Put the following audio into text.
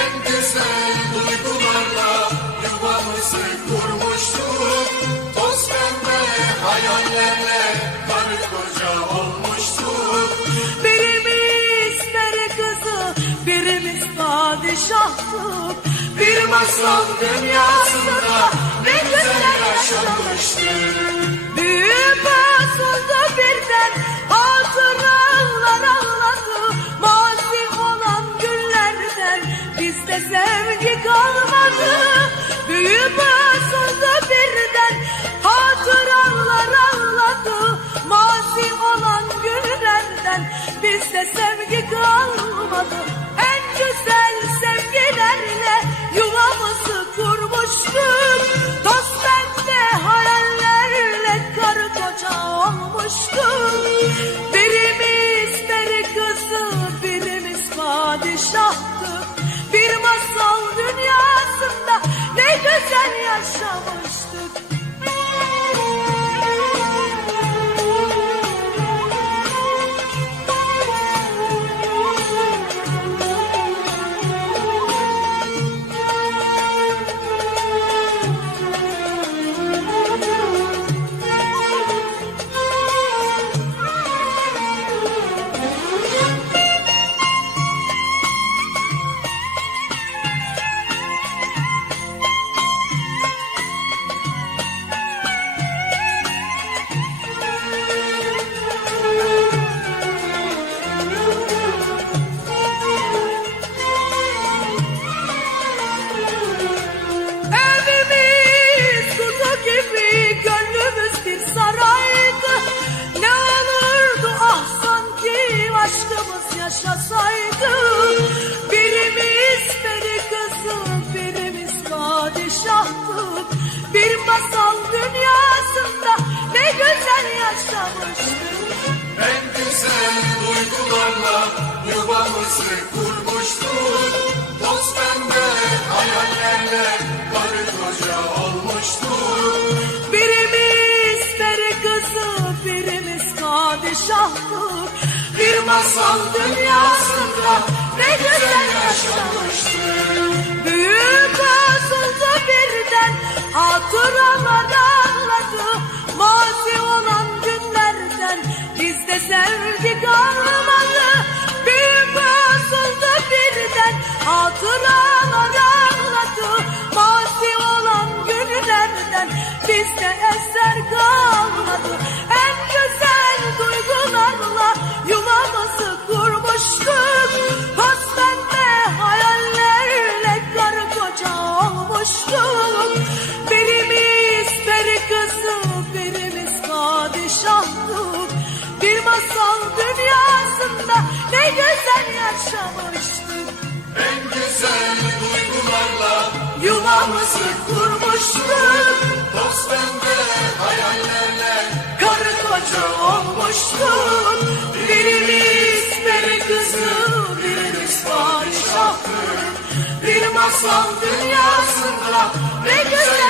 En güzel duygularla yuvamızı kurmuştuk Toz pembe hayallerle karı koca olmuştuk Birimiz peri birimiz padişahlık Bir masal dünyasında bizde sevgi kalmadı. Büyük basıldı birden, hatıralar ağladı. Mazi olan günlerden bizde sevgi kalmadı. En güzel sevgilerle yuvamızı kurmuştuk. Dost bende hayallerle karı koca olmuştuk. Birimiz peri kızı, birimiz padişahtık. Güzel yaşamıştık. Padişahtık. Bir masal dünyasında ne güzel yaşamıştık. En güzel duygularla Yuvamızı kurmuştuk Toz pembe hayallerle Karı koca olmuştuk Birimiz peri kızı, birimiz padişahtık. Bir masal dünyasında ne güzel bizde sevgi kalmadı. Büyük asıldı birden, hatıralar ağladı. Mazi olan günlerden bizde eser kalmadı. Yaşamıştık. En güzel duygularla Yuvamızı kurmuştuk. Toz pembe hayallerle Karı koca olmuştuk. Birimiz peri kızı, birimiz padişahtık. Bir masal dünyasında ne güzel